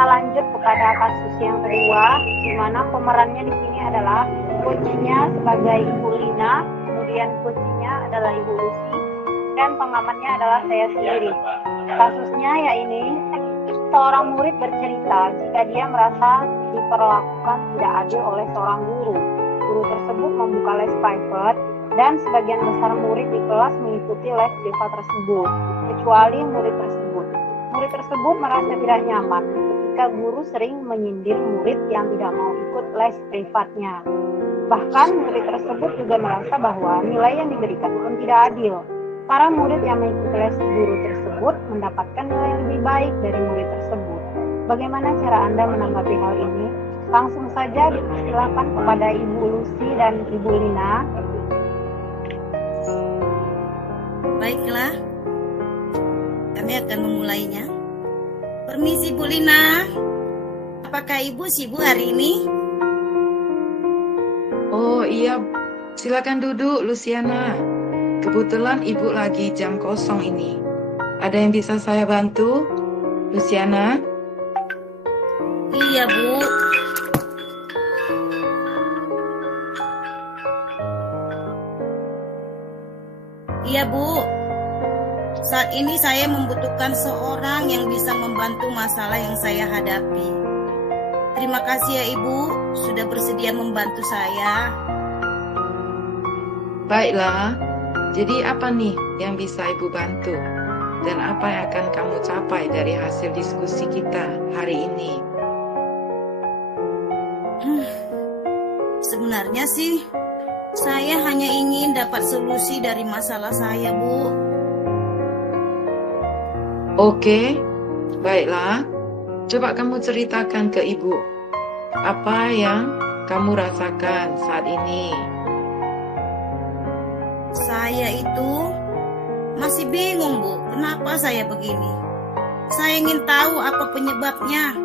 Kita lanjut kepada kasus yang kedua, di mana pemerannya di sini adalah coachnya sebagai Ibu Lina, kemudian coachnya adalah Ibu Lucy, dan pengamannya adalah saya sendiri. Kasusnya ya ini, seorang murid bercerita jika dia merasa diperlakukan tidak adil oleh seorang guru. Guru tersebut membuka les private dan sebagian besar murid di kelas mengikuti les privat tersebut, kecuali murid tersebut. Murid tersebut merasa tidak nyaman ketika guru sering menyindir murid yang tidak mau ikut les privatnya. Bahkan murid tersebut juga merasa bahwa nilai yang diberikan pun tidak adil. Para murid yang mengikuti les guru tersebut mendapatkan nilai lebih baik dari murid tersebut. Bagaimana cara Anda menanggapi hal ini? Langsung saja dipersilakan kepada Ibu Lucy dan Ibu Lina. Baiklah, kami akan memulainya. Permisi Bu Lina, apakah Ibu sibuk hari ini? Oh iya, silakan duduk Luciana. Kebetulan Ibu lagi jam kosong ini. Ada yang bisa saya bantu, Luciana? Iya Bu. Iya Bu, saat ini saya membutuhkan seorang yang bisa membantu masalah yang saya hadapi. Terima kasih ya Ibu, sudah bersedia membantu saya. Baiklah, jadi apa nih yang bisa Ibu bantu? Dan apa yang akan kamu capai dari hasil diskusi kita hari ini? Sebenarnya sih, saya hanya ingin dapat solusi dari masalah saya, Bu. Oke, baiklah. Coba kamu ceritakan ke Ibu. Apa yang kamu rasakan saat ini? Saya itu masih bingung, Bu. Kenapa saya begini? Saya ingin tahu apa penyebabnya.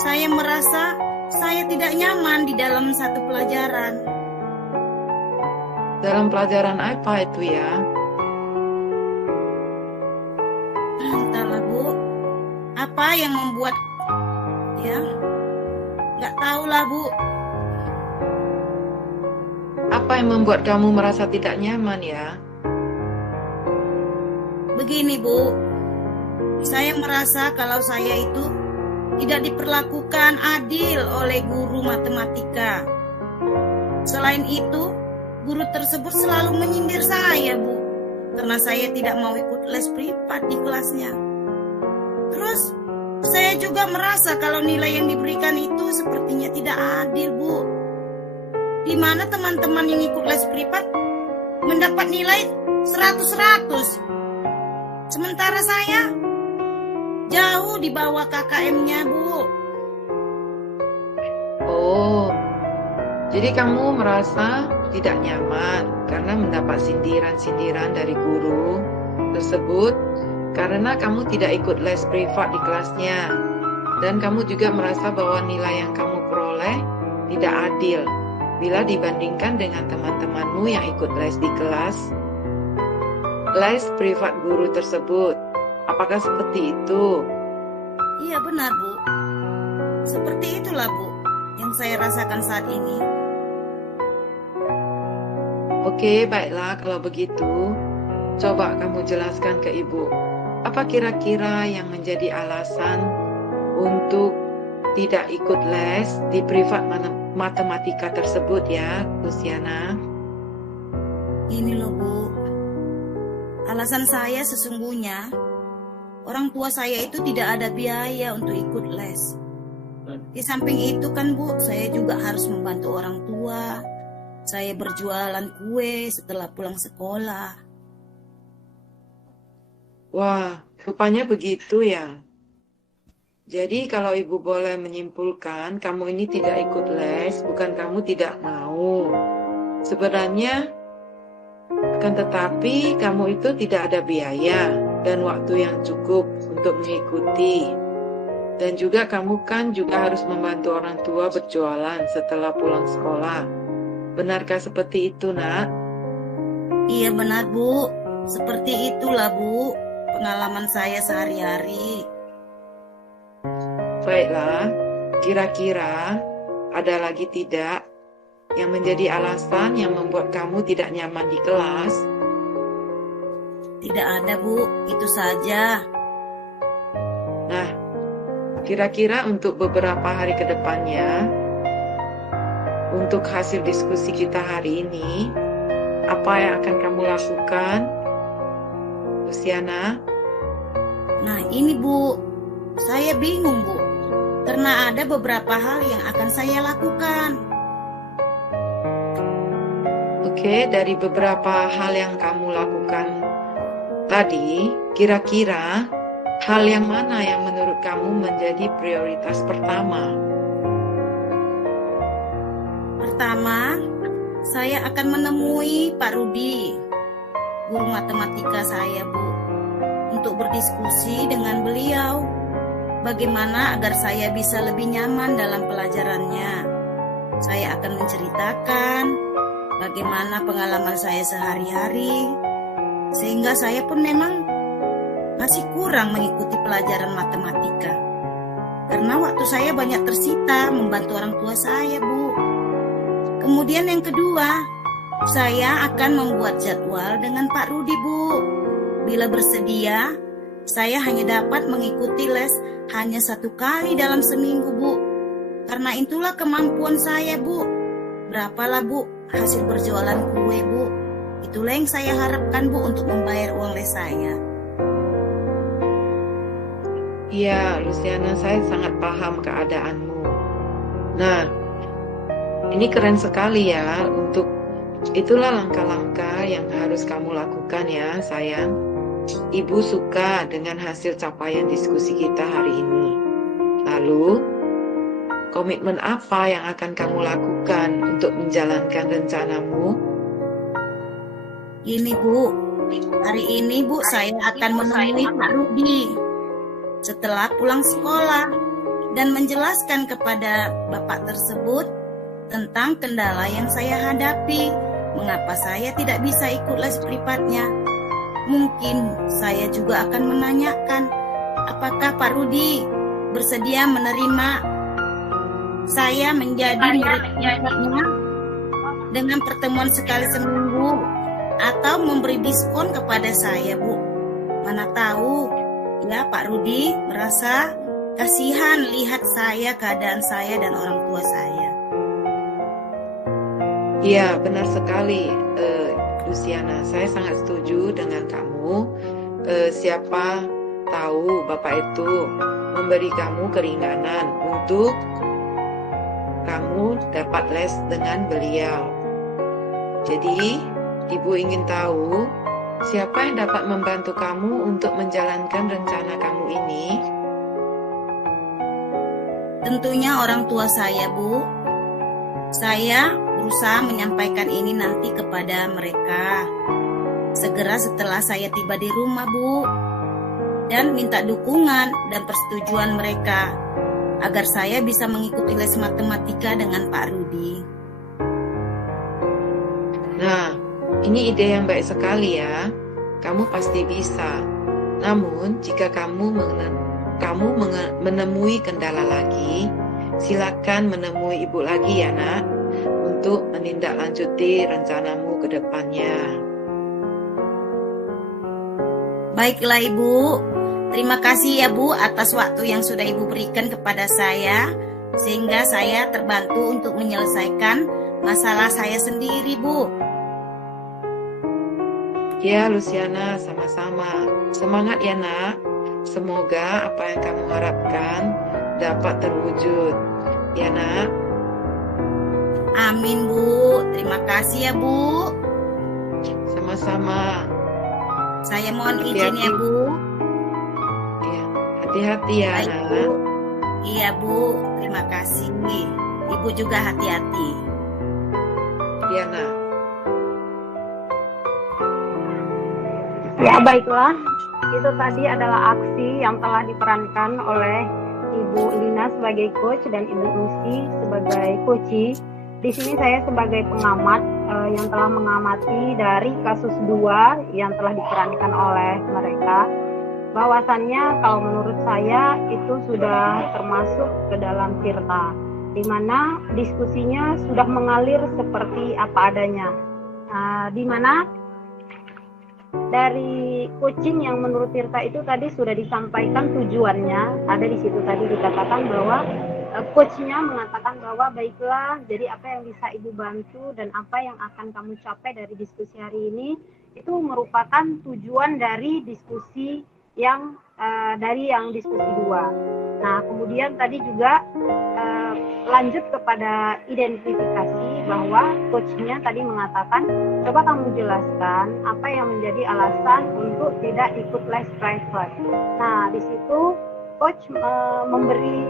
Saya merasa saya tidak nyaman di dalam satu pelajaran. Dalam pelajaran apa itu ya? Entahlah Bu, apa yang membuat ya? Nggak tahulah Bu. Apa yang membuat kamu merasa tidak nyaman ya? Begini Bu, saya merasa kalau saya itu tidak diperlakukan adil oleh guru matematika. Selain itu, guru tersebut selalu menyindir saya, Bu, karena saya tidak mau ikut les privat di kelasnya. Terus, saya juga merasa kalau nilai yang diberikan itu sepertinya tidak adil, Bu. Di mana teman-teman yang ikut les privat mendapat nilai 100-100. Sementara saya jauh di bawah KKM-nya, Bu. Oh, jadi kamu merasa tidak nyaman karena mendapat sindiran-sindiran dari guru tersebut karena kamu tidak ikut les privat di kelasnya. Dan kamu juga merasa bahwa nilai yang kamu peroleh tidak adil bila dibandingkan dengan teman-temanmu yang ikut les di kelas les privat guru tersebut. Apakah seperti itu? Iya benar, Bu. Seperti itulah, Bu, yang saya rasakan saat ini. Oke, baiklah kalau begitu. Coba kamu jelaskan ke Ibu. Apa kira-kira yang menjadi alasan untuk tidak ikut les di privat matematika tersebut ya, Luciana? Ini loh, Bu. Alasan saya sesungguhnya orang tua saya itu tidak ada biaya untuk ikut les. Di samping itu kan Bu, saya juga harus membantu orang tua. Saya berjualan kue setelah pulang sekolah. Wah, rupanya begitu ya. Jadi kalau Ibu boleh menyimpulkan, kamu ini tidak ikut les, bukan kamu tidak mau. Sebenarnya, akan tetapi kamu itu tidak ada biaya dan waktu yang cukup untuk mengikuti. Dan juga kamu kan juga harus membantu orang tua berjualan setelah pulang sekolah. Benarkah seperti itu, Nak? Iya benar, Bu. Seperti itulah, Bu, pengalaman saya sehari-hari. Baiklah, kira-kira ada lagi tidak yang menjadi alasan yang membuat kamu tidak nyaman di kelas? Tidak ada, Bu. Itu saja. Nah, kira-kira untuk beberapa hari ke depannya, untuk hasil diskusi kita hari ini, apa yang akan kamu lakukan, Luciana? Nah, ini, Bu. Saya bingung, Bu. Karena ada beberapa hal yang akan saya lakukan. Oke, dari beberapa hal yang kamu lakukan tadi, kira-kira hal yang mana yang menurut kamu menjadi prioritas pertama? Pertama, saya akan menemui Pak Rudi, guru matematika saya, Bu, untuk berdiskusi dengan beliau bagaimana agar saya bisa lebih nyaman dalam pelajarannya. Saya akan menceritakan bagaimana pengalaman saya sehari-hari, sehingga saya pun memang masih kurang mengikuti pelajaran matematika. Karena waktu saya banyak tersita membantu orang tua saya, Bu. Kemudian yang kedua, saya akan membuat jadwal dengan Pak Rudi, Bu. Bila bersedia, saya hanya dapat mengikuti les hanya 1 kali dalam seminggu, Bu. Karena itulah kemampuan saya, Bu. Berapalah, Bu, hasil berjualan kue, Bu. Itulah yang saya harapkan, Bu, untuk membayar uang les saya. Iya, Luciana, saya sangat paham keadaanmu. Nah, ini keren sekali ya. Untuk itulah langkah-langkah yang harus kamu lakukan ya, sayang. Ibu suka dengan hasil capaian diskusi kita hari ini. Lalu, komitmen apa yang akan kamu lakukan untuk menjalankan rencanamu? Ini, Bu. Hari ini, Bu, saya akan menemui Pak Rudi setelah pulang sekolah dan menjelaskan kepada Bapak tersebut tentang kendala yang saya hadapi, mengapa saya tidak bisa ikut les privatnya. Mungkin saya juga akan menanyakan apakah Pak Rudi bersedia menerima saya menjadi murid-muridnya dengan pertemuan sekali seminggu atau memberi diskon kepada saya, Bu. Mana tahu ya Pak Rudi merasa kasihan lihat saya, keadaan saya dan orang tua saya. Iya, benar sekali, Luciana. Saya sangat setuju dengan kamu. Siapa tahu Bapak itu memberi kamu keringanan untuk kamu dapat les dengan beliau. Jadi, Ibu ingin tahu siapa yang dapat membantu kamu untuk menjalankan rencana kamu ini? Tentunya orang tua saya, Bu. Saya berusaha menyampaikan ini nanti kepada mereka segera setelah saya tiba di rumah, Bu, dan minta dukungan dan persetujuan mereka agar saya bisa mengikuti les matematika dengan Pak Rudi. Nah, ini ide yang baik sekali ya. Kamu pasti bisa. Namun, jika kamu menemui kendala lagi, silakan menemui Ibu lagi ya, Nak, untuk menindaklanjuti rencanamu ke depannya. Baiklah, Ibu. Terima kasih ya, Bu, atas waktu yang sudah Ibu berikan kepada saya, sehingga saya terbantu untuk menyelesaikan masalah saya sendiri, Bu. Ya, Luciana, sama-sama. Semangat ya, Nak. Semoga apa yang kamu harapkan dapat terwujud. Ya, Nak. Amin, Bu. Terima kasih ya, Bu. Sama-sama. Saya mohon Hati-hati. izin ya, Bu. Ya, hati-hati ya, Baik, Nak. Bu. Iya, Bu. Terima kasih. Ibu juga hati-hati. Ya, Nak. Ya, baiklah. Itu tadi adalah aksi yang telah diperankan oleh Ibu Lina sebagai coach dan Ibu Lucy sebagai coachee. Di sini saya sebagai pengamat yang telah mengamati dari kasus 2 yang telah diperankan oleh mereka. bahwasannya kalau menurut saya itu sudah termasuk ke dalam tirta, di mana diskusinya sudah mengalir seperti apa adanya. Di mana dari coaching yang menurut tirta itu tadi sudah disampaikan tujuannya, ada di situ tadi dikatakan bahwa coachnya mengatakan bahwa baiklah, jadi apa yang bisa ibu bantu dan apa yang akan kamu capai dari diskusi hari ini itu merupakan tujuan dari diskusi yang diskusi 2. Nah, kemudian tadi juga lanjut kepada identifikasi bahwa coachnya tadi mengatakan, coba kamu jelaskan apa yang menjadi alasan untuk tidak ikut les private. Nah, di situ coach memberi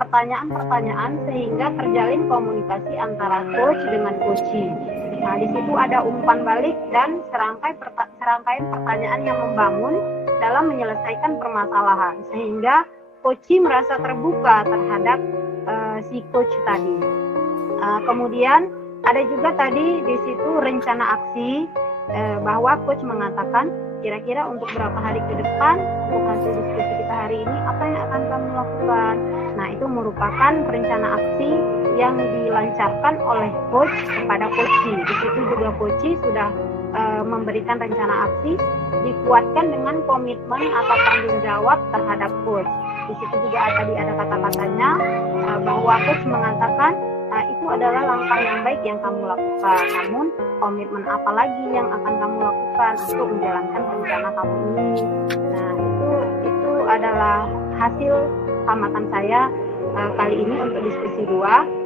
pertanyaan-pertanyaan sehingga terjalin komunikasi antara coach dengan coachee. Nah, di situ ada umpan balik dan serangkaian pertanyaan yang membangun dalam menyelesaikan permasalahan sehingga coachee merasa terbuka terhadap si coach tadi. Kemudian ada juga tadi di situ rencana aksi, bahwa coach mengatakan kira-kira untuk berapa hari ke depan untuk hasil diskusi kita hari ini apa yang akan kamu lakukan. Nah, itu merupakan rencana aksi yang dilancarkan oleh coach kepada coachee. Di situ juga coachee sudah memberikan rencana aksi, dikuatkan dengan komitmen atau tanggung jawab terhadap coach. Di situ juga ada kata-katanya bahwa coach mengatakan itu adalah langkah yang baik yang kamu lakukan. Namun komitmen apa lagi yang akan kamu lakukan untuk menjalankan rencana kamu ini? Nah, itu adalah hasil amatan saya kali ini untuk diskusi 2.